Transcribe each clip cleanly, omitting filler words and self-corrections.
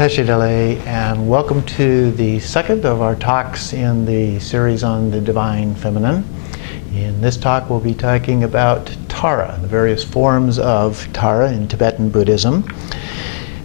Teshidale, and welcome to the second of our talks in the series on the Divine Feminine. In this talk we'll be talking about Tara, the various forms of Tara in Tibetan Buddhism.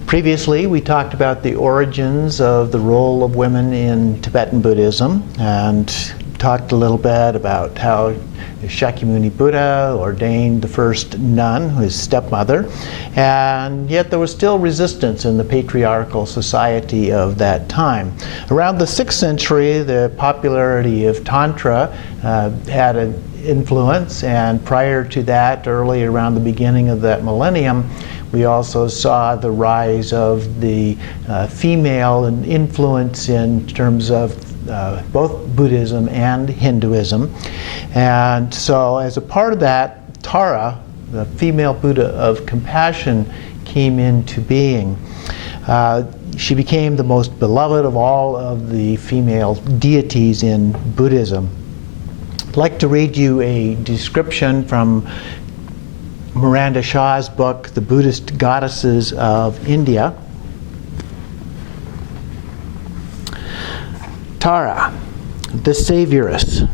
Previously we talked about the origins of the role of women in Tibetan Buddhism and talked a little bit about how Shakyamuni Buddha ordained the first nun, his stepmother, and yet there was still resistance in the patriarchal society of that time. Around the 6th century, the popularity of Tantra had an influence, and prior to that, early around the beginning of that millennium, we also saw the rise of the female influence in terms of both Buddhism and Hinduism. And so as a part of that, Tara, the female Buddha of compassion, came into being. She became the most beloved of all of the female deities in Buddhism. I'd like to read you a description from Miranda Shaw's book, The Buddhist Goddesses of India. Tara, the Savioress,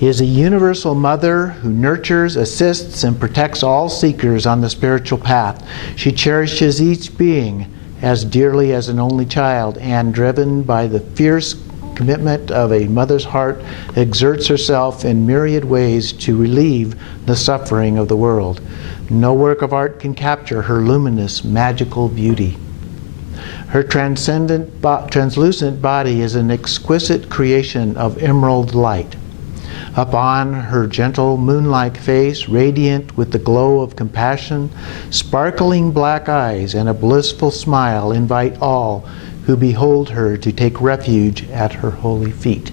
is a universal mother who nurtures, assists, and protects all seekers on the spiritual path. She cherishes each being as dearly as an only child, and driven by the fierce commitment of a mother's heart, exerts herself in myriad ways to relieve the suffering of the world. No work of art can capture her luminous, magical beauty. Her translucent body is an exquisite creation of emerald light. Upon her gentle moon-like face, radiant with the glow of compassion, sparkling black eyes and a blissful smile invite all who behold her to take refuge at her holy feet.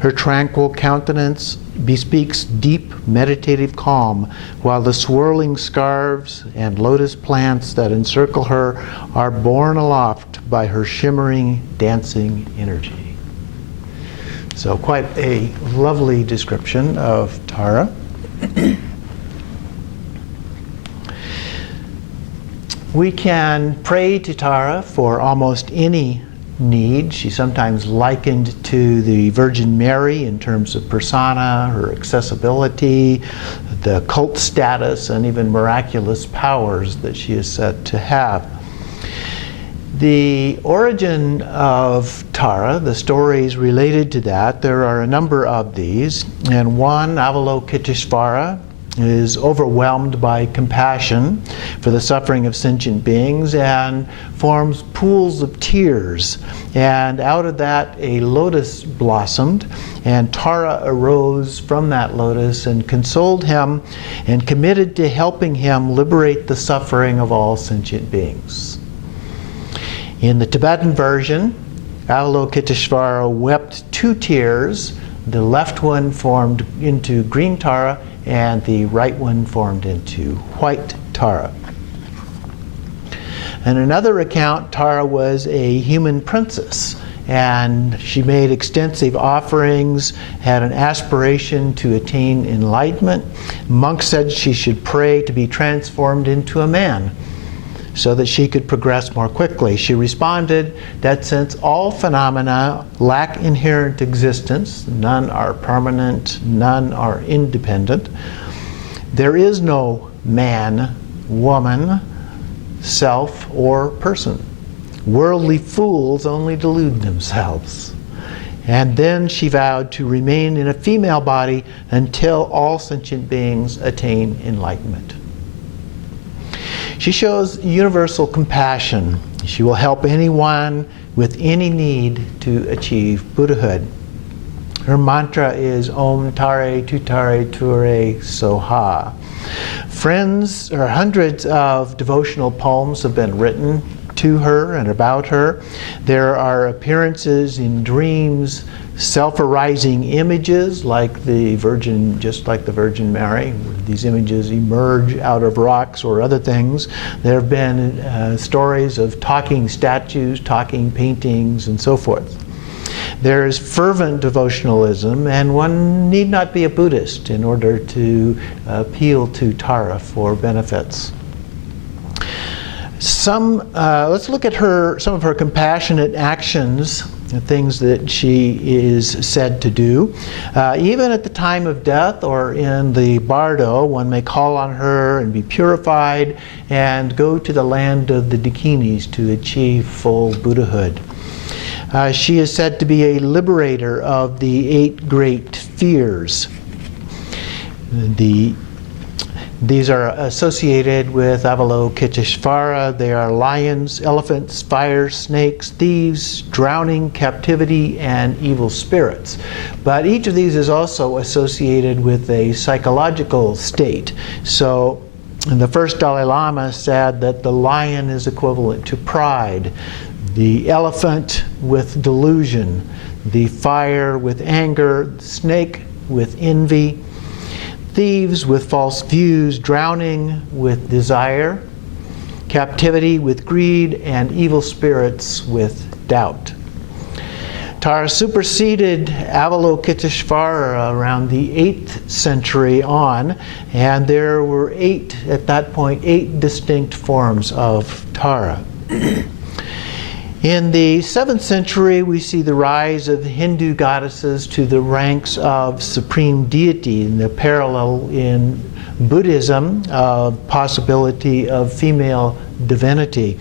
Her tranquil countenance bespeaks deep meditative calm, while the swirling scarves and lotus plants that encircle her are borne aloft by her shimmering, dancing energy. So quite a lovely description of Tara. We can pray to Tara for almost any need. She's sometimes likened to the Virgin Mary in terms of persona, her accessibility, the cult status, and even miraculous powers that she is said to have. The origin of Tara, the stories related to that, there are a number of these, and one, Avalokiteshvara, is overwhelmed by compassion for the suffering of sentient beings and forms pools of tears. And out of that, a lotus blossomed, and Tara arose from that lotus and consoled him and committed to helping him liberate the suffering of all sentient beings. In the Tibetan version, Avalokiteshvara wept 2 tears. The left one formed into green Tara, and the right one formed into white Tara. In another account, Tara was a human princess, and she made extensive offerings, had an aspiration to attain enlightenment. Monks said she should pray to be transformed into a man so that she could progress more quickly. She responded that since all phenomena lack inherent existence, none are permanent, none are independent, there is no man, woman, self, or person. Worldly fools only delude themselves. And then she vowed to remain in a female body until all sentient beings attain enlightenment. She shows universal compassion. She will help anyone with any need to achieve Buddhahood. Her mantra is Om Tare Tutare Ture Soha. Hundreds of devotional poems have been written to her and about her. There are appearances in dreams, self-arising images like the Virgin, just like the Virgin Mary. These images emerge out of rocks or other things. There have been stories of talking statues, talking paintings, and so forth. There is fervent devotionalism, and one need not be a Buddhist in order to appeal to Tara for benefits. Let's look at some of her compassionate actions, the things that she is said to do. Even at the time of death or in the bardo, one may call on her and be purified and go to the land of the Dakinis to achieve full Buddhahood. She is said to be a liberator of the 8 great fears. These are associated with Avalokiteshvara. They are lions, elephants, fire, snakes, thieves, drowning, captivity, and evil spirits. But each of these is also associated with a psychological state. So the first Dalai Lama said that the lion is equivalent to pride, the elephant with delusion, the fire with anger, the snake with envy, thieves with false views, drowning with desire, captivity with greed, and evil spirits with doubt. Tara superseded Avalokiteshvara around the 8th century on, and there were 8 distinct forms of Tara. In the 7th century, we see the rise of Hindu goddesses to the ranks of supreme deity, and the parallel in Buddhism of possibility of female divinity.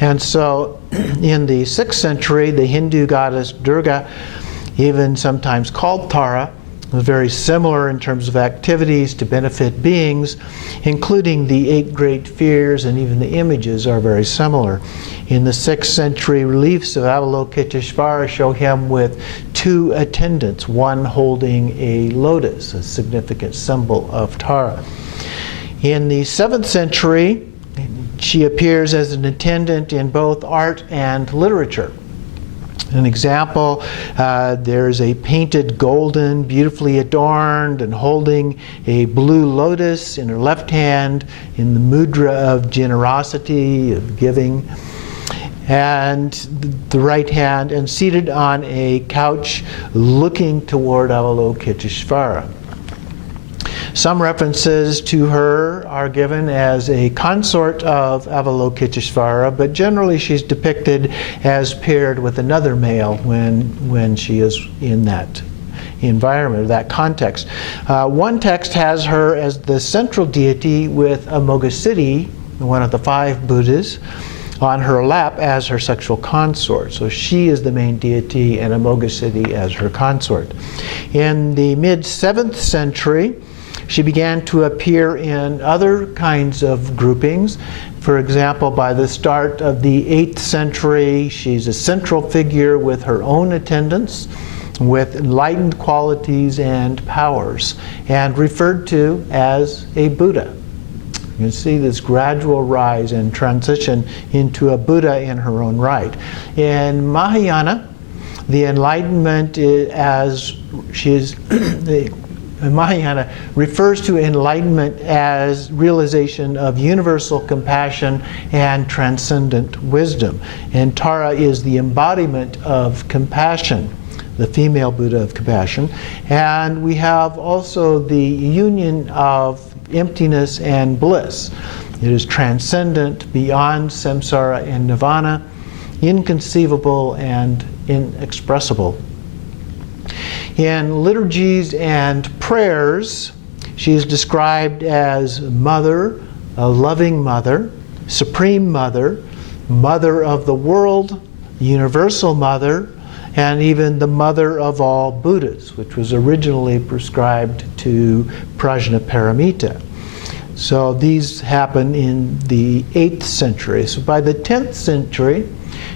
And so in the 6th century, the Hindu goddess Durga, even sometimes called Tara, was very similar in terms of activities to benefit beings, including the 8 great fears, and even the images are very similar. In the 6th century reliefs of Avalokiteshvara show him with 2 attendants, one holding a lotus, a significant symbol of Tara. In the 7th century, she appears as an attendant in both art and literature. An example, there's a painted golden, beautifully adorned and holding a blue lotus in her left hand in the mudra of generosity, of giving, and the right hand, and seated on a couch looking toward Avalokiteshvara. Some references to her are given as a consort of Avalokiteshvara, but generally she's depicted as paired with another male when she is in that environment, or that context. One text has her as the central deity with Amoghasiddhi, one of the 5 Buddhas, on her lap as her sexual consort. So she is the main deity and Amoghasiddhi as her consort. In the mid-7th century, she began to appear in other kinds of groupings. For example, by the start of the 8th century, she's a central figure with her own attendants, with enlightened qualities and powers, and referred to as a Buddha. You can see this gradual rise and transition into a Buddha in her own right. In Mahayana, the enlightenment Mahayana refers to enlightenment as realization of universal compassion and transcendent wisdom. And Tara is the embodiment of compassion, the female Buddha of compassion. And we have also the union of emptiness and bliss. It is transcendent, beyond samsara and nirvana, inconceivable and inexpressible. In liturgies and prayers, she is described as mother, a loving mother, supreme mother, mother of the world, universal mother, and even the mother of all Buddhas, which was originally prescribed to Prajnaparamita. So these happen in the 8th century. So by the 10th century,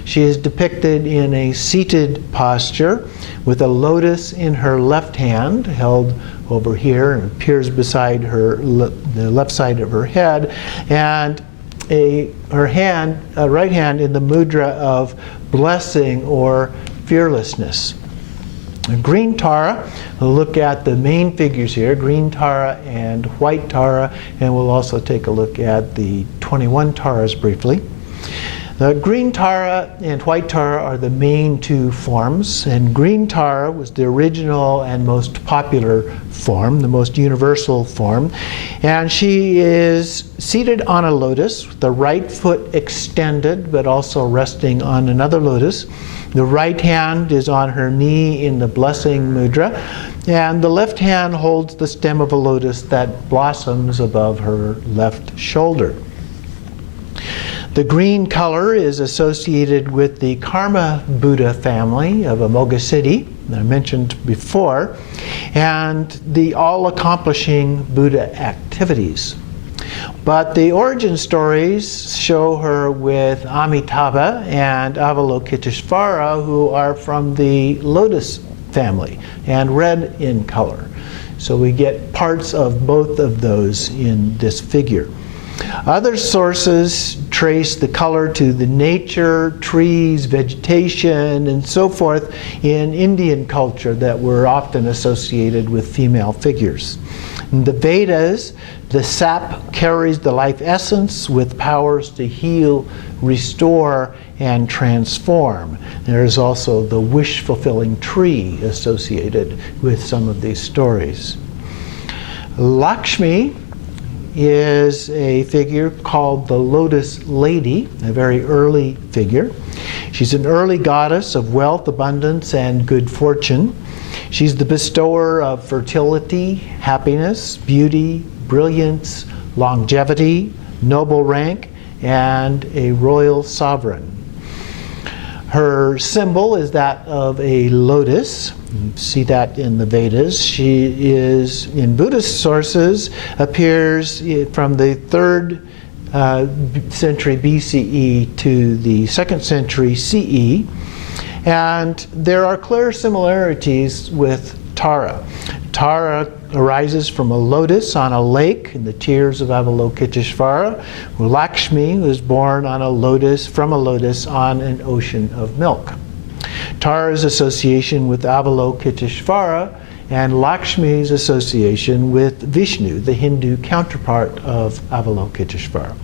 she is depicted in a seated posture with a lotus in her left hand, held over here, and appears beside the left side of her head, and her right hand in the mudra of blessing or fearlessness. Green Tara, we'll look at the main figures here, green Tara and white Tara, and we'll also take a look at the 21 Taras briefly. The green Tara and white Tara are the main two forms, and green Tara was the original and most popular form, the most universal form. And she is seated on a lotus, with the right foot extended but also resting on another lotus. The right hand is on her knee in the blessing mudra, and the left hand holds the stem of a lotus that blossoms above her left shoulder. The green color is associated with the Karma Buddha family of Amoghasiddhi, that I mentioned before, and the all-accomplishing Buddha activities. But the origin stories show her with Amitabha and Avalokiteshvara, who are from the lotus family and red in color. So we get parts of both of those in this figure. Other sources trace the color to the nature, trees, vegetation, and so forth in Indian culture that were often associated with female figures. In the Vedas, the sap carries the life essence with powers to heal, restore, and transform. There is also the wish-fulfilling tree associated with some of these stories. Lakshmi is a figure called the Lotus Lady, a very early figure. She's an early goddess of wealth, abundance, and good fortune. She's the bestower of fertility, happiness, beauty, brilliance, longevity, noble rank, and a royal sovereign. Her symbol is that of a lotus. You see that in the Vedas. She is, in Buddhist sources, appears from the 3rd century BCE to the 2nd century CE. And there are clear similarities with Tara. Tara arises from a lotus on a lake in the tears of Avalokiteshvara. Lakshmi was born on a lotus, from a lotus on an ocean of milk. Tara's association with Avalokiteshvara and Lakshmi's association with Vishnu, the Hindu counterpart of Avalokiteshvara.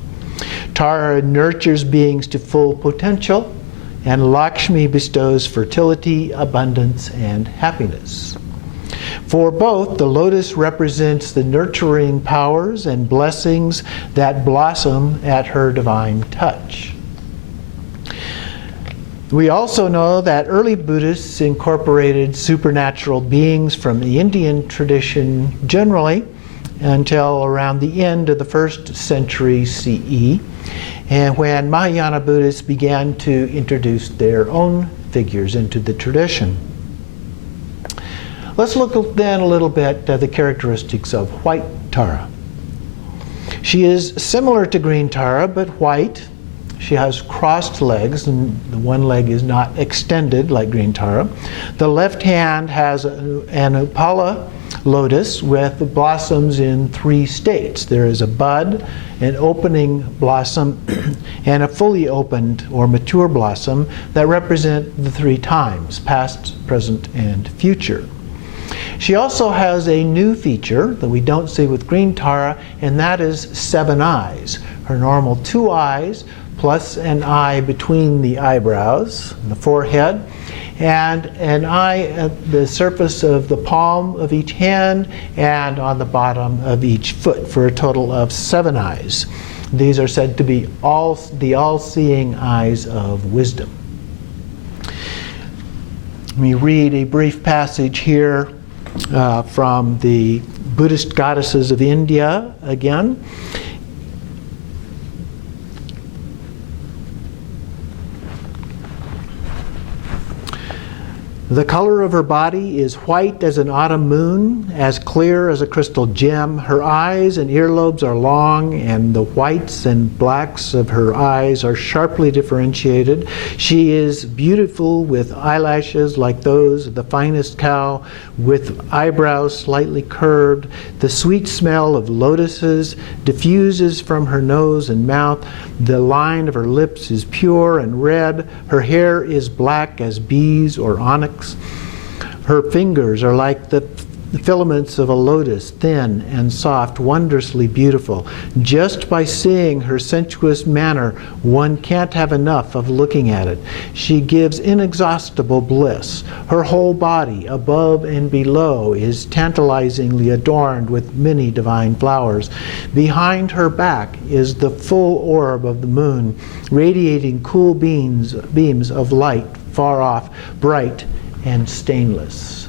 Tara nurtures beings to full potential, and Lakshmi bestows fertility, abundance, and happiness. For both, the lotus represents the nurturing powers and blessings that blossom at her divine touch. We also know that early Buddhists incorporated supernatural beings from the Indian tradition generally until around the end of the 1st century CE, and when Mahayana Buddhists began to introduce their own figures into the tradition. Let's look then a little bit at the characteristics of white Tara. She is similar to green Tara, but white. She has crossed legs, and the one leg is not extended like green Tara. The left hand has an upala lotus with blossoms in 3 states. There is a bud, an opening blossom, and a fully opened or mature blossom that represent the 3 times, past, present, and future. She also has a new feature that we don't see with green Tara, and that is 7 eyes. Her normal 2 eyes, plus an eye between the eyebrows and the forehead, and an eye at the surface of the palm of each hand and on the bottom of each foot, for a total of 7 eyes. These are said to be the all-seeing eyes of wisdom. Let me read a brief passage here from the Buddhist goddesses of India again. The color of her body is white as an autumn moon, as clear as a crystal gem. Her eyes and earlobes are long, and the whites and blacks of her eyes are sharply differentiated. She is beautiful with eyelashes like those of the finest cow, with eyebrows slightly curved. The sweet smell of lotuses diffuses from her nose and mouth. The line of her lips is pure and red. Her hair is black as bees or onyx. Her fingers are like the filaments of a lotus, thin and soft, wondrously beautiful. Just by seeing her sensuous manner, one can't have enough of looking at it. She gives inexhaustible bliss. Her whole body, above and below, is tantalizingly adorned with many divine flowers. Behind her back is the full orb of the moon, radiating cool beams of light, far off, bright and stainless.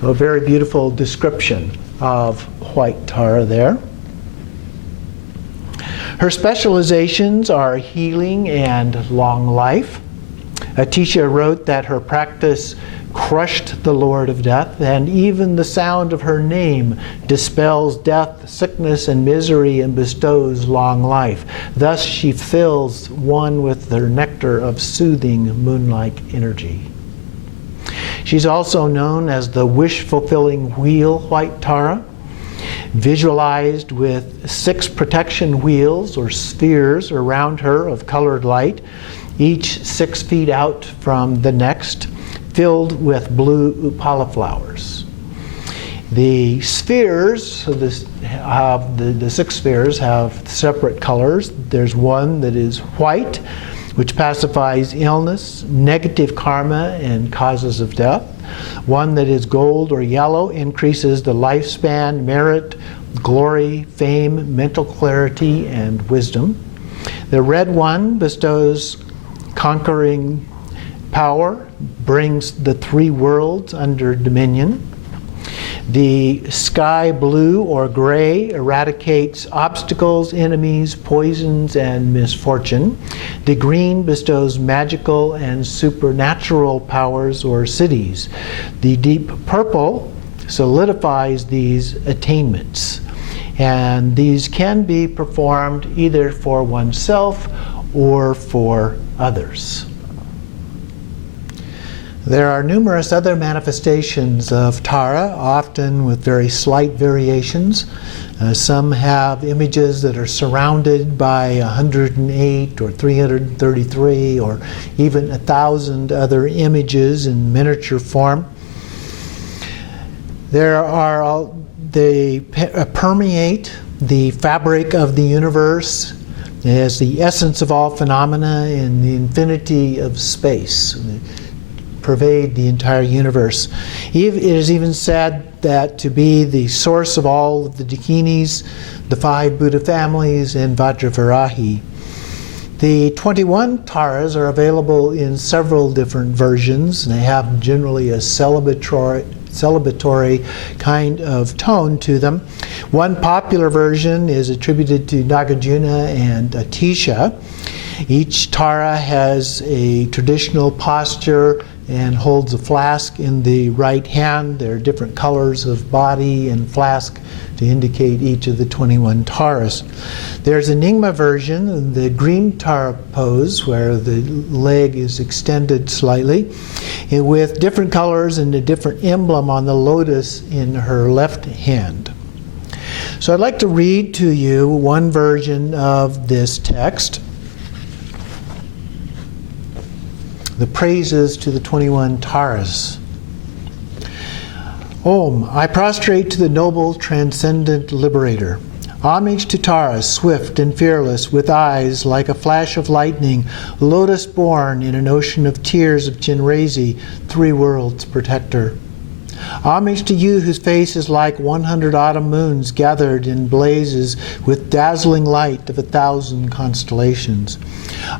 So a very beautiful description of white Tara there. Her specializations are healing and long life. Atisha wrote that her practice crushed the Lord of Death, and even the sound of her name dispels death, sickness, and misery and bestows long life. Thus she fills one with the nectar of soothing moon-like energy. She's also known as the wish-fulfilling wheel, white Tara, visualized with 6 protection wheels or spheres around her of colored light, each 6 feet out from the next, filled with blue upala flowers. The spheres, so the 6 spheres have separate colors. There's one that is white, which pacifies illness, negative karma, and causes of death. One that is gold or yellow increases the lifespan, merit, glory, fame, mental clarity, and wisdom. The red one bestows conquering power, brings the 3 worlds under dominion. The sky blue or gray eradicates obstacles, enemies, poisons, and misfortune. The green bestows magical and supernatural powers or cities. The deep purple solidifies these attainments. And these can be performed either for oneself or for others. There are numerous other manifestations of Tara, often with very slight variations. Some have images that are surrounded by 108 or 333 or even 1,000 other images in miniature form. They permeate the fabric of the universe as the essence of all phenomena in the infinity of space. Pervade the entire universe. It is even said that to be the source of all of the dakinis, the 5 Buddha families, and Vajravarahi. The 21 Taras are available in several different versions, and they have generally a celebratory kind of tone to them. One popular version is attributed to Nagarjuna and Atisha. Each Tara has a traditional posture and holds a flask in the right hand. There are different colors of body and flask to indicate each of the 21 Taras. There's a Nyingma version, the green Tara pose, where the leg is extended slightly, and with different colors and a different emblem on the lotus in her left hand. So I'd like to read to you one version of this text. The praises to the 21 Taras. Om, I prostrate to the noble, transcendent liberator. Homage to Tara, swift and fearless, with eyes like a flash of lightning, lotus-born in an ocean of tears of Chinrezi, 3 worlds protector. Homage to you whose face is like 100 autumn moons gathered in blazes with dazzling light of 1,000 constellations.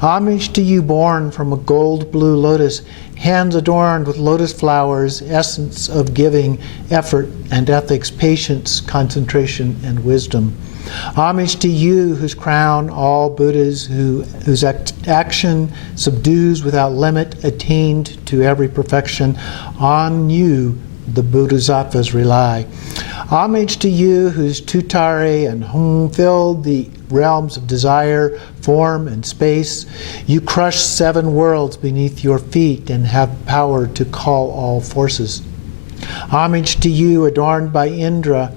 Homage to you born from a gold blue lotus, hands adorned with lotus flowers, essence of giving, effort and ethics, patience, concentration, and wisdom. Homage to you whose crown all Buddhas, whose action subdues without limit, attained to every perfection. On you the Bodhisattvas rely. Homage to you whose tutare and hum filled the realms of desire, form, and space. You crush 7 worlds beneath your feet and have power to call all forces. Homage to you adorned by Indra,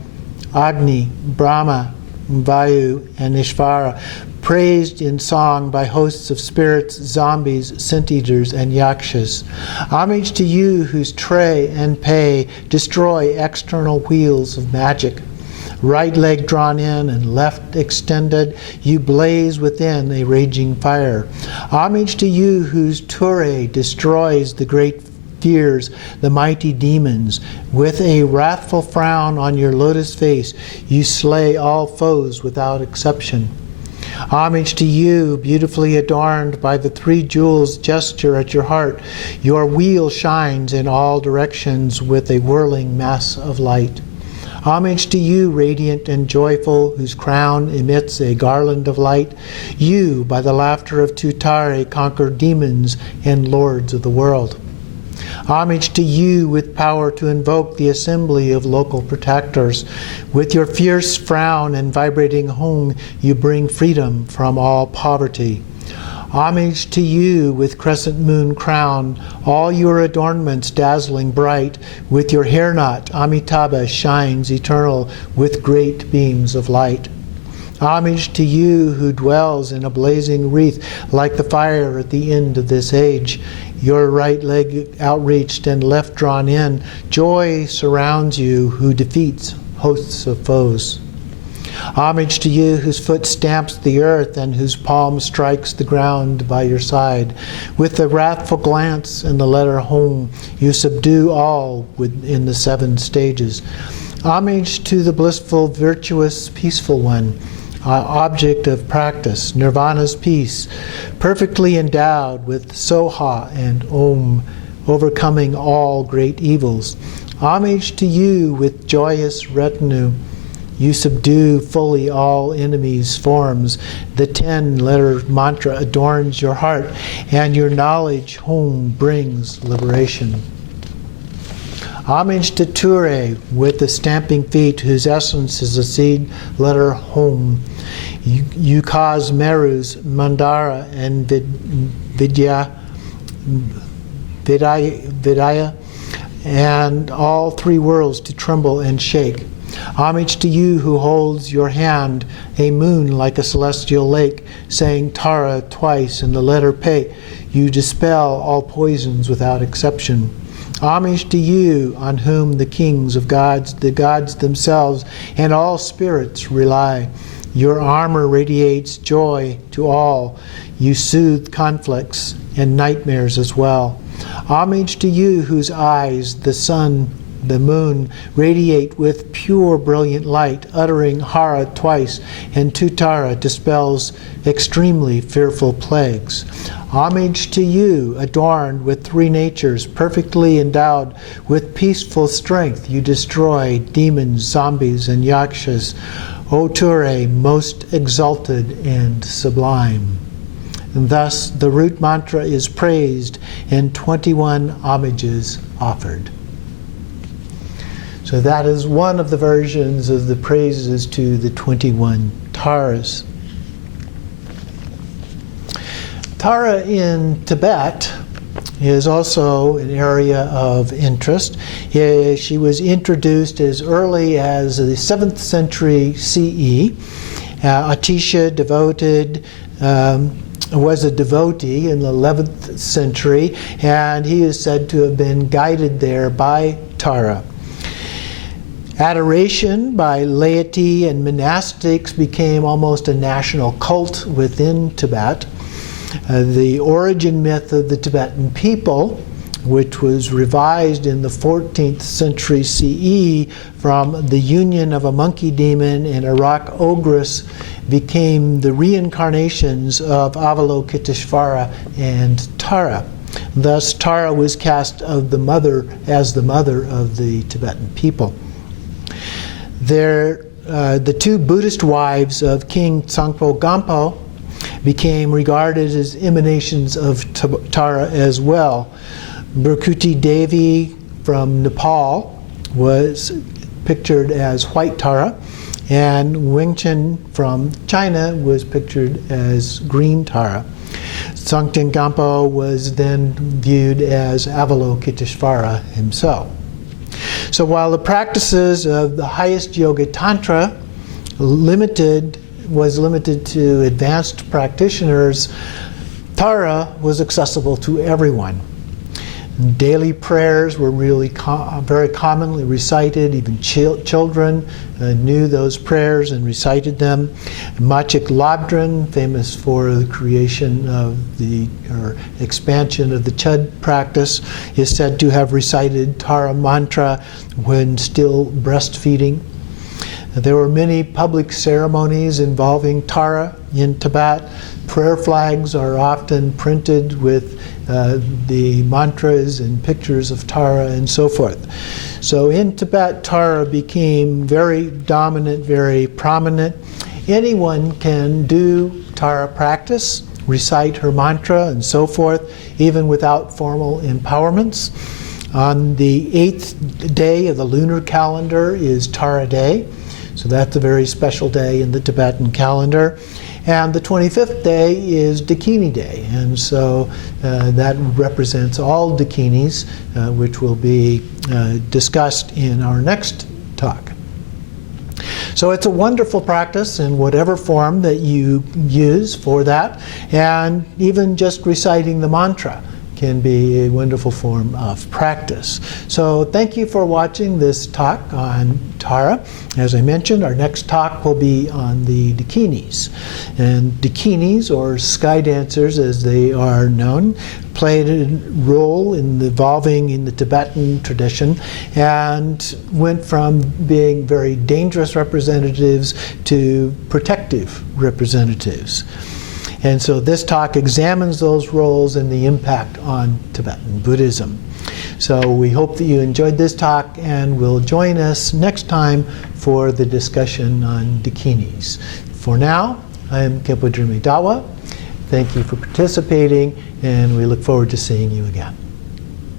Agni, Brahma, Vayu, and Ishvara, praised in song by hosts of spirits, zombies, scent-eaters, and yakshas. Homage to you whose tray and pay destroy external wheels of magic. Right leg drawn in and left extended, you blaze within a raging fire. Homage to you whose ture destroys the great fears, the mighty demons. With a wrathful frown on your lotus face, you slay all foes without exception. Homage to you, beautifully adorned by the three jewels gesture at your heart. Your wheel shines in all directions with a whirling mass of light. Homage to you, radiant and joyful, whose crown emits a garland of light. You, by the laughter of Tutare, conquer demons and lords of the world. Homage to you with power to invoke the assembly of local protectors. With your fierce frown and vibrating hung, you bring freedom from all poverty. Homage to you with crescent moon crown, all your adornments dazzling bright. With your hair knot, Amitabha shines eternal with great beams of light. Homage to you who dwells in a blazing wreath like the fire at the end of this age. Your right leg outreached and left drawn in, joy surrounds you who defeats hosts of foes. Homage to you whose foot stamps the earth and whose palm strikes the ground by your side. With the wrathful glance and the letter home, you subdue all within the 7 stages. Homage to the blissful, virtuous, peaceful one, object of practice, nirvana's peace, perfectly endowed with Soha and Om, overcoming all great evils. Homage to you with joyous retinue. You subdue fully all enemies' forms. The 10-letter mantra adorns your heart, and your knowledge home brings liberation. Homage to Ture with the stamping feet, whose essence is a seed letter home. You cause Merus, Mandara, and Vidya, and all 3 worlds to tremble and shake. Homage to you who holds your hand, a moon like a celestial lake, saying Tara twice in the letter Pe. You dispel all poisons without exception. Homage to you on whom the kings of gods, the gods themselves, and all spirits rely. Your armor radiates joy to all. You soothe conflicts and nightmares as well. Homage to you whose eyes, the sun, the moon, radiate with pure brilliant light, uttering Hara twice, and Tutara dispels extremely fearful plagues. Homage to you, adorned with 3 natures, perfectly endowed with peaceful strength. You destroy demons, zombies, and yakshas. O Ture, most exalted and sublime. And thus the root mantra is praised and 21 homages offered. So that is one of the versions of the praises to the 21 Taras. Tara in Tibet is also an area of interest. She was introduced as early as the 7th century CE. Atisha was a devotee in the 11th century, and he is said to have been guided there by Tara. Adoration by laity and monastics became almost a national cult within Tibet. The origin myth of the Tibetan people, which was revised in the 14th century CE from the union of a monkey demon and a rock ogress, became the reincarnations of Avalokiteshvara and Tara. Thus, Tara was cast as the mother of the Tibetan people. The 2 Buddhist wives of King Tsangpo Gampo became regarded as emanations of Tara as well. Burkuti Devi from Nepal was pictured as white Tara, and Wengchen from China was pictured as green Tara. Tsangten Gampo was then viewed as Avalokiteshvara himself. So while the practices of the highest yoga tantra was limited to advanced practitioners, Tara was accessible to everyone. Daily prayers were really very commonly recited. Even children knew those prayers and recited them. Machik Labdran, famous for the creation of or expansion of the Chud practice, is said to have recited Tara mantra when still breastfeeding. There were many public ceremonies involving Tara in Tibet. Prayer flags are often printed with the mantras and pictures of Tara and so forth. So in Tibet, Tara became very dominant, very prominent. Anyone can do Tara practice, recite her mantra and so forth, even without formal empowerments. On the 8th day of the lunar calendar is Tara Day. So that's a very special day in the Tibetan calendar. And the 25th day is Dakini Day. And so that represents all dakinis, which will be discussed in our next talk. So it's a wonderful practice in whatever form that you use for that. And even just reciting the mantra can be a wonderful form of practice. So thank you for watching this talk on Tara. As I mentioned, our next talk will be on the dakinis. And dakinis, or sky dancers as they are known, played a role in evolving in the Tibetan tradition and went from being very dangerous representatives to protective representatives. And so this talk examines those roles and the impact on Tibetan Buddhism. So we hope that you enjoyed this talk and will join us next time for the discussion on dakinis. For now, I am Khenpo Drime Dawa. Thank you for participating, and we look forward to seeing you again.